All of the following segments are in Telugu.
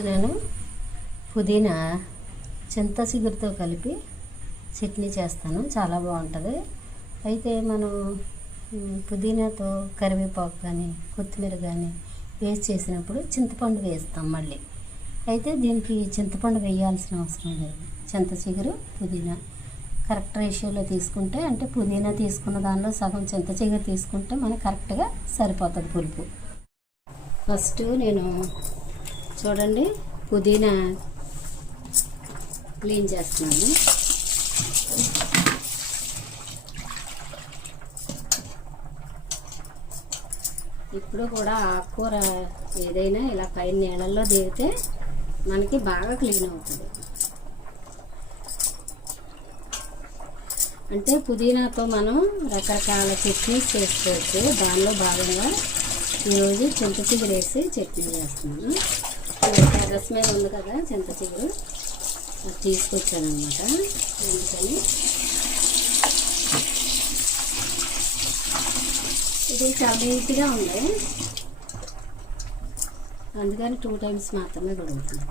నేను పుదీనా చింత చిగురుతో కలిపి చట్నీ చేస్తాను. చాలా బాగుంటుంది. అయితే మనం పుదీనాతో కరివేపాకు కానీ కొత్తిమీర కానీ వేస్ట్ చేసినప్పుడు చింతపండు వేస్తాం మళ్ళీ. అయితే దీనికి చింతపండు వేయాల్సిన అవసరం లేదు. చింత చిగురు పుదీనా. కరెక్ట్ రేషియోలో తీసుకుంటే అంటే పుదీనా తీసుకున్న దానిలో సగం చింత చిగురు తీసుకుంటే మనకి కరెక్ట్గా సరిపోతుంది పులుపు. ఫస్ట్ నేను చూడండి పుదీనా క్లీన్ చేస్తున్నాను. ఇప్పుడు కూడా ఆకుకూర ఏదైనా ఇలా పైన నీళ్ళల్లో దిగితే మనకి బాగా క్లీన్ అవుతుంది. అంటే పుదీనాతో మనం రకరకాల చట్నీస్ చేసుకోవచ్చు. దానిలో భాగంగా ఈరోజు చింత చిగురు వేసి చట్నీ చేస్తున్నాను. టెర్రస్ మీద ఉంది కదా చింత చిగురు. అది తీసుకొచ్చాను అనమాట అందుకని. ఇది చాలా నీట్గా ఉంది. అందుకని టూ టైమ్స్ మాత్రమే కడుగుతుంది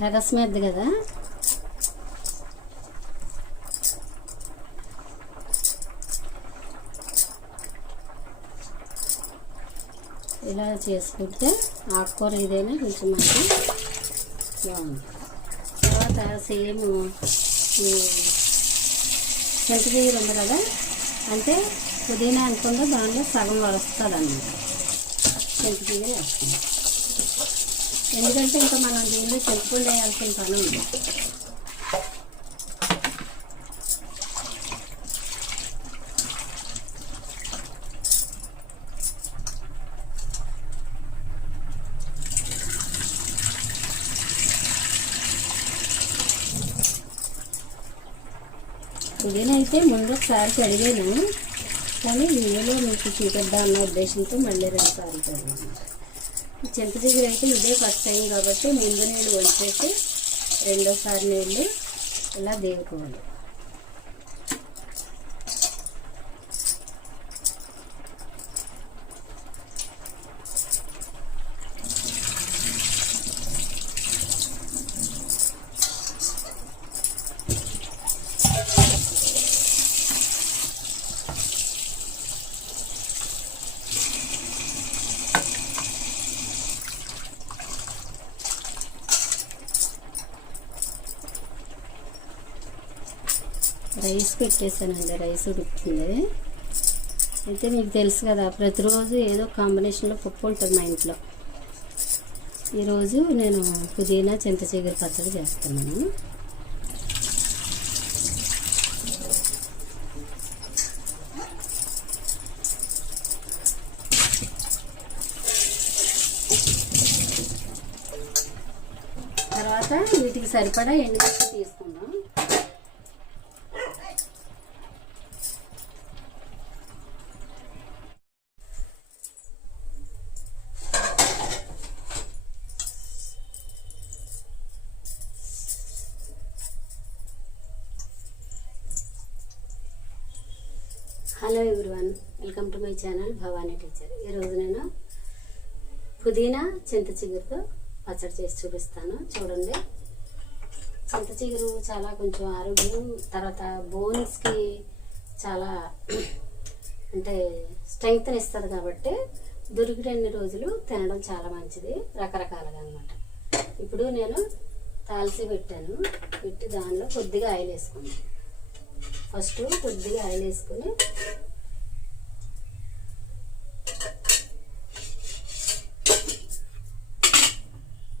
టెర్రస్ మీద కదా. ఇలా చేసుకుంటే ఆకుకూర ఇదేనా కొంచెం మనకి బాగుంది. తర్వాత సేమ్ ఈ ఉంది కదా అంటే పుదీనా అనుకుందో దానిలో సగం వస్తుంది అన్నమాట చింతగిరి వేస్తుంది. ఎందుకంటే ఇంకా మనం దీనిలో చింతపండు వేయాల్సిన పని ఉంది నేనైతే అయితే ముందు ఒకసారి కడిగాను. కానీ వీడియోలో మీకు చూపిద్దాం అన్న ఉద్దేశంతో మళ్ళీ రెండు కడిగాను. చింత చిగురు అయితే ఇదే ఫస్ట్ టైం కాబట్టి ముందు నీళ్ళు వంచేసి రెండోసారి నీళ్ళు ఇలా దేవుకోవాలి. రైస్ పెట్టేశానండి రైస్ ఉడుకుతుంది. అయితే మీకు తెలుసు కదా ప్రతిరోజు ఏదో కాంబినేషన్లో పప్పు ఉంటుంది మా ఇంట్లో. ఈరోజు నేను పుదీనా చింత చిగురు పచ్చడి చేస్తున్నాను. తర్వాత వీటికి సరిపడా ఎండుమిర్చి తీసుకుందాం. ఛానల్ భవానీ టీచర్ ఈరోజు నేను పుదీనా చింత చిగురుతో పచ్చడి చేసి చూపిస్తాను. చూడండి. చింత చిగురు చాలా కొంచెం ఆరోగ్యం తర్వాత బోన్స్కి చాలా అంటే స్ట్రెంగ్త్ని ఇస్తుంది కాబట్టి దొరికినన్ని రోజులు తినడం చాలా మంచిది. రకరకాలుగా అనమాట ఇప్పుడు నేను తాల్చి పెట్టాను. పెట్టి దానిలో కొద్దిగా ఆయిల్ వేసుకున్నాను. ఫస్ట్ కొద్దిగా ఆయిల్ వేసుకొని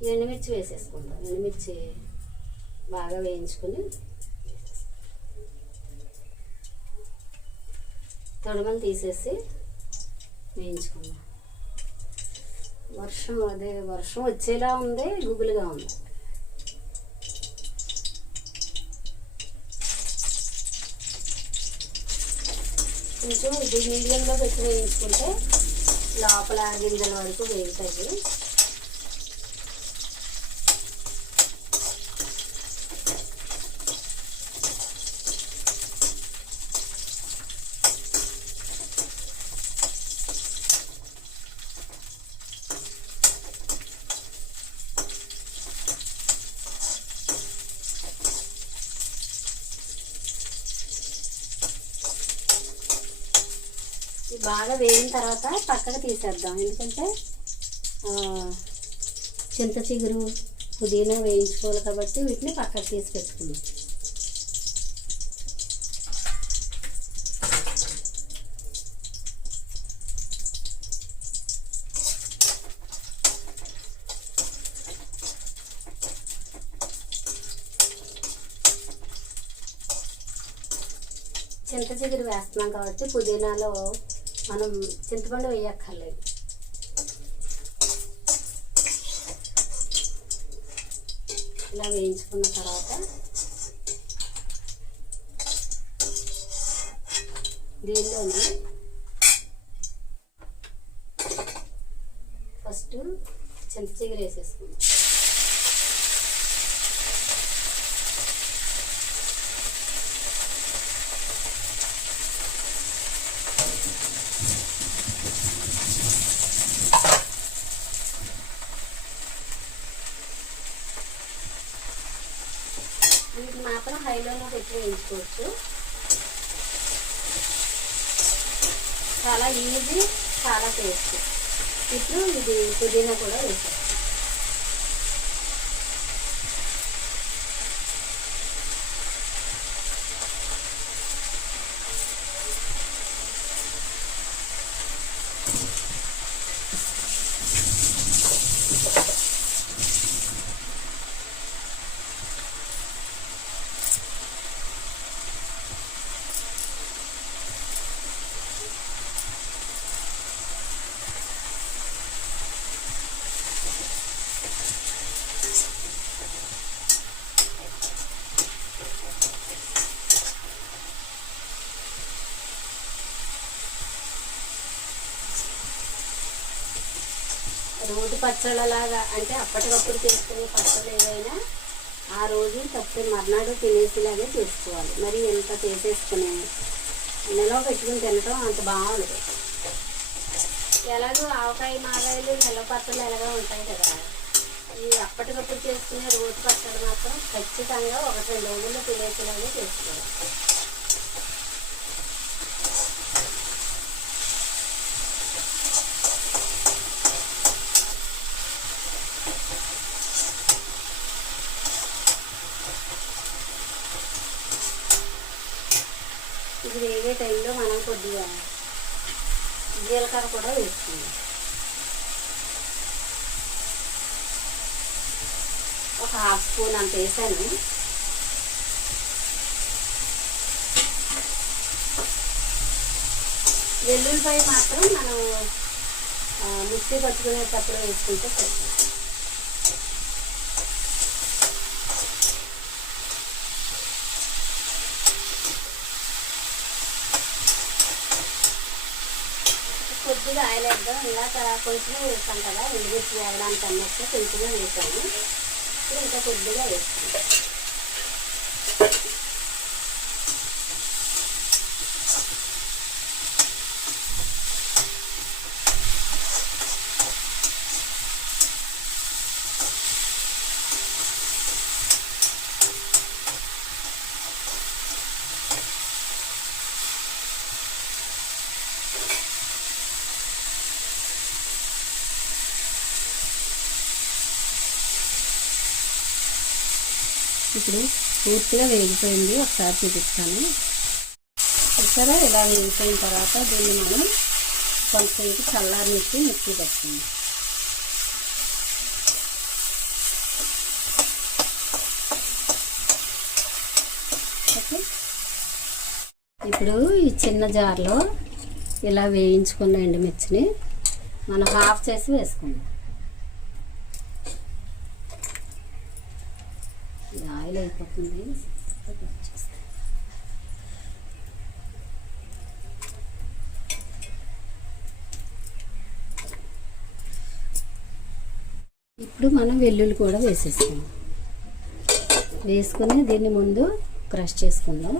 ఎండుమిర్చి వేసేసుకుందాం. ఎండుమిర్చి బాగా వేయించుకొని తొడమని తీసేసి వేయించుకుందాం. వర్షం అదే వర్షం వచ్చేలా ఉంది గుబులుగా ఉంది. కొంచెం ఇది మీడియంలో పెట్టి వేయించుకుంటే లోపల గింజల వరకు వేగుతాయి. బాగా వేగిన తర్వాత పక్కకు తీసేద్దాం. ఎందుకంటే చింత చిగురు పుదీనా వేయించుకోవాలి కాబట్టి వీటిని పక్కకు తీసి పెట్టుకుందాం. చింత చిగురు వేస్తున్నాం కాబట్టి పుదీనాలో మనం చింతపండు వేయక్కర్లేదు. ఇలా వేయించుకున్న తర్వాత దీనిలోని ఫస్ట్ చింత చిగురు వేసేసుకుందాం వీటిని మాత్రం హైలోనే పెట్టి వేయించుకోవచ్చు చాలా ఈజీ చాలా టేస్ట్ ఇప్పుడు ఇది పుదీనా కూడా వేసాం రోటి పచ్చళ్ళలాగా అంటే అప్పటికప్పుడు చేసుకునే పచ్చళ్ళు ఏవైనా ఆ రోజు తప్పి మర్నాడు తినేసేలాగే చేసుకోవాలి. మరి ఎంత చేసేసుకునే నెలలో పెట్టుకుని తినటం అంత బాగుండదు ఎలాగో ఆవకాయ మాగాయలు నెల పచ్చళ్ళు ఎలాగో ఉంటాయి కదా. ఈ అప్పటికప్పుడు చేసుకునే రోజు పచ్చళ్ళు మాత్రం ఖచ్చితంగా ఒకటి రెండు రోజుల్లో తినేసేలాగే చేసుకోవాలి ఇది వేగే టైంలో మనం కొద్దిగా జీలకర్ర కూడా వేసుకుందాం. ఒక హాఫ్ స్పూన్ అంత వేసాను. వెల్లుల్లిపాయ మాత్రం మనం మిక్సీ పట్టుకునేటప్పుడు వేసుకుంటే సరిపోతుంది. కొద్దిగా ఆయిల్ వేద్దాం ఇందాక కొంచెం వేస్తాం కదా ఎండుమిర్చి వేయడానికి అన్నట్టు కొంచెమే వేసాము. ఇప్పుడు ఇంకా కొద్దిగా వేస్తాం. ఇప్పుడు పూర్తిగా వేగిపోయింది. ఒకసారి చూపిస్తాను. చూసారా ఇలా వేగిపోయిన తర్వాత దీన్ని మనం కొంతసేపు చల్లారనిచ్చి మిక్సీ పెట్టుకుందాం. ఓకే. ఇప్పుడు ఈ చిన్న జార్లో ఇలా వేయించుకున్న ఎండుమిర్చిని మనం హాఫ్ చేసి వేసుకుందాం. ఆయిల్ అయిపోతుంది ఇప్పుడు మనం వెల్లుల్లి కూడా వేసేసుకుందాం. వేసుకుని దీన్ని ముందు క్రష్ చేసుకుందాం.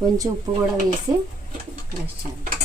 కొంచెం ఉప్పు కూడా వేసి క్రష్ చేద్దాం.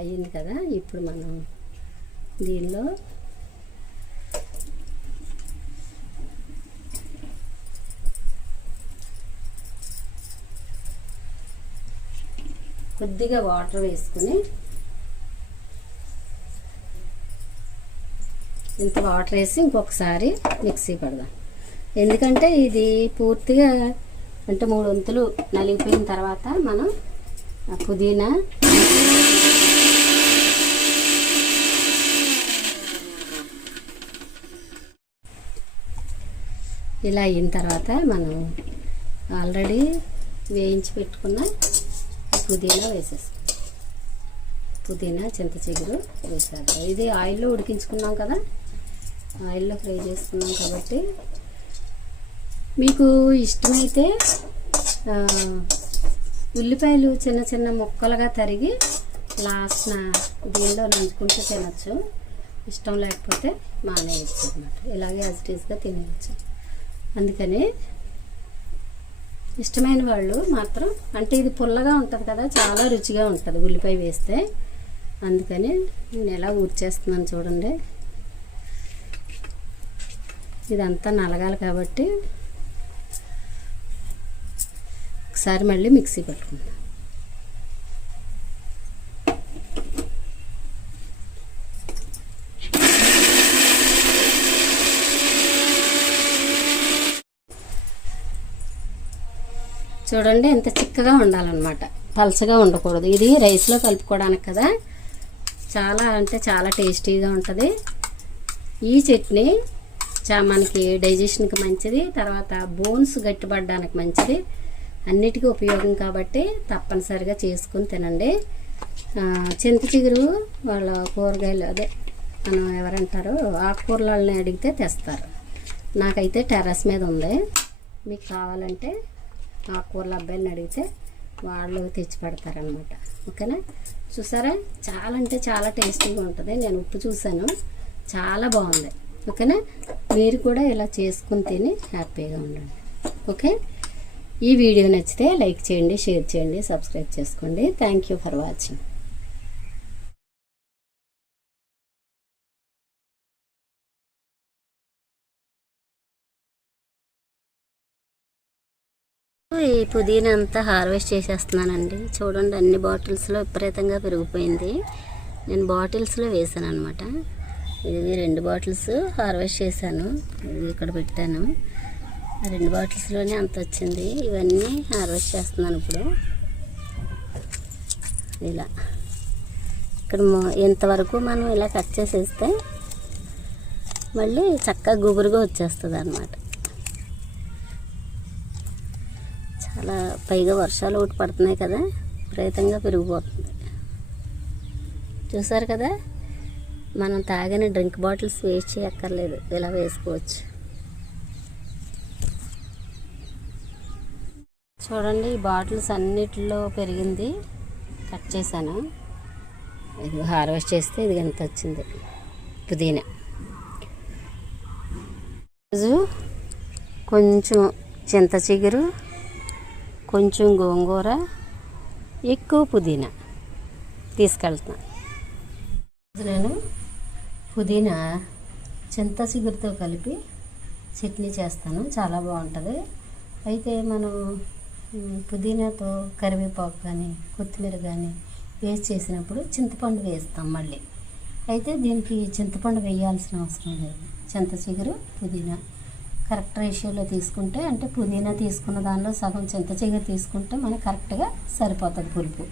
అయ్యింది కదా. ఇప్పుడు మనం దీనిలో కొద్దిగా వాటర్ వేసుకుని ఇంత వాటర్ వేసి ఇంకొకసారి మిక్సీ పడదాం. ఎందుకంటే ఇది పూర్తిగా అంటే మూడు వంతులు నలిగిపోయిన తర్వాత మనం ఆ పుదీనా ఇలా అయిన తర్వాత మనం ఆల్రెడీ వేయించి పెట్టుకున్న పుదీనా వేసేస్తాం. పుదీనా చింత చిగురు వేసేద్దాం. ఇది ఆయిల్లో ఉడికించుకున్నాం కదా ఆయిల్లో ఫ్రై చేసుకున్నాం కాబట్టి మీకు ఇష్టమైతే ఉల్లిపాయలు చిన్న చిన్న ముక్కలుగా తరిగి లాస్ట్న దీనిలో నంచుకుంటూ తినచ్చు. ఇష్టం లేకపోతే మానేయచ్చు అనమాట ఇలాగే యాజ్ ఇట్ తినేయచ్చు. అందుకని ఇష్టమైన వాళ్ళు మాత్రం అంటే ఇది పుల్లగా ఉంటుంది కదా చాలా రుచిగా ఉంటుంది ఉల్లిపాయ వేస్తే. అందుకని నేను ఎలా ఊర్చేస్తున్నాను చూడండి. ఇదంతా నలగాలి కాబట్టి ఒకసారి మళ్ళీ మిక్సీ పెట్టుకుందాం. చూడండి ఎంత చిక్కగా ఉండాలన్నమాట. పలచగా ఉండకూడదు. ఇది రైస్లో కలుపుకోవడానికి కదా. చాలా అంటే చాలా టేస్టీగా ఉంటుంది. ఈ చట్నీ చా మనకి డైజెషన్కి మంచిది తర్వాత బోన్స్ గట్టిపడడానికి మంచిది. అన్నిటికీ ఉపయోగం కాబట్టి తప్పనిసరిగా చేసుకుని తినండి. చింత చిగురు వాళ్ళ కూరగాయలు అదే మనం ఎవరంటారు ఆకుకూరలని అడిగితే తెస్తారు. నాకైతే టెర్రస్ మీద ఉంది. మీకు కావాలంటే ఆకుకూరల అబ్బాయిని అడిగితే వాళ్ళు తెచ్చి పెడతారనమాట ఓకేనా? చూసారా? చాలా అంటే చాలా టేస్టీగా ఉంటుంది. నేను ఉప్పు చూసాను. చాలా బాగుంది. ఓకేనా? మీరు కూడా ఇలా చేసుకుని తిని హ్యాపీగా ఉండండి. ఓకే? ఈ వీడియో నచ్చితే లైక్ చేయండి షేర్ చేయండి సబ్స్క్రైబ్ చేసుకోండి. థ్యాంక్ యూ ఫర్ వాచింగ్ ఈ పుదీనా అంతా హార్వెస్ట్ చేసేస్తున్నానండి. చూడండి అన్ని బాటిల్స్లో విపరీతంగా పెరిగిపోయింది. నేను బాటిల్స్లో వేసాను అనమాట ఇది రెండు బాటిల్స్ హార్వెస్ట్ చేశాను. ఇక్కడ పెట్టాను. రెండు బాటిల్స్లోనే అంత వచ్చింది. ఇవన్నీ హార్వెస్ట్ చేస్తున్నాను ఇప్పుడు. ఇలా. ఇక్కడ మొ- ఇంతవరకు మనం ఇలా కట్ చేసేస్తే మళ్ళీ చక్కగా గుబురుగా వచ్చేస్తుంది అనమాట అలా పైగా వర్షాలు ఒకటి పడుతున్నాయి కదా విపరీతంగా పెరిగిపోతుంది. చూసారు కదా మనం తాగిన డ్రింక్ బాటిల్స్ వేస్ట్ చేయక్కర్లేదు ఇలా వేసుకోవచ్చు. చూడండి ఈ బాటిల్స్ అన్నిటిలో పెరిగింది. కట్ చేశాను. ఇది హార్వెస్ట్ చేస్తే ఇది ఎంత వచ్చింది? పుదీనా. రోజు కొంచెం చింత చిగురు కొంచెం గోంగూర ఎక్కువ పుదీనా తీసుకెళ్తున్నాను నేను పుదీనా చింత చిగురుతో కలిపి చట్నీ చేస్తాను. చాలా బాగుంటుంది. అయితే మనం పుదీనాతో కరివేపాకు కానీ కొత్తిమీర కానీ వేస్ట్ చేసినప్పుడు చింతపండు వేస్తాం మళ్ళీ. అయితే దీనికి చింతపండు వేయాల్సిన అవసరం లేదు. చింత చిగురు పుదీనా. కరెక్ట్ రేషియోలో తీసుకుంటే అంటే పుదీనా తీసుకున్న దానిలో సగం చింత చిగురు తీసుకుంటే మనకి కరెక్ట్గా సరిపోతుంది పులుపు.